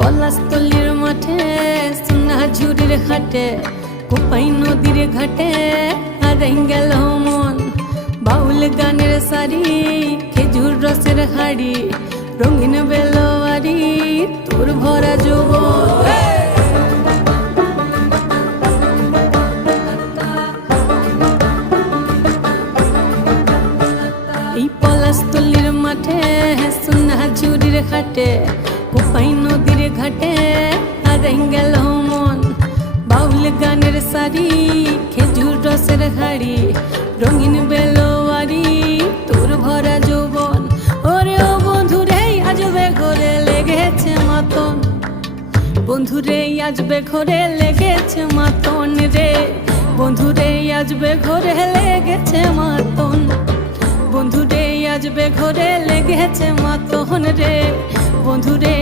পলাশতলির মাঠে সোনাঝুরির ঘাটে কোপাই নদীর ঘাটে হারাই গেল মন। বাউল গানের শাড়ি খেজুর রসের হাড়ি রঙিন বেলোয়ারি তোর ভরা যৌবন। এই পলাশতলির মাঠে সোনাঝুরির ঘাটে কোপাই নদীর ঘাটে হারাই গেল মন। বাউল গানের শাড়ি খেজুর রসের হাড়ি রঙিন বেলোয়ারি তোর ভরা যৌবন। ওরে ও বন্ধুরে আজবে ঘরে লেগেছে মাতন, বন্ধুরে আজবে ঘরে লেগেছে মাতন রে, বন্ধুরে আজবে ঘরে লেগেছে মাতন, বন্ধুরে আজবে ঘরে লেগেছে মাতন রে, বন্ধুরে।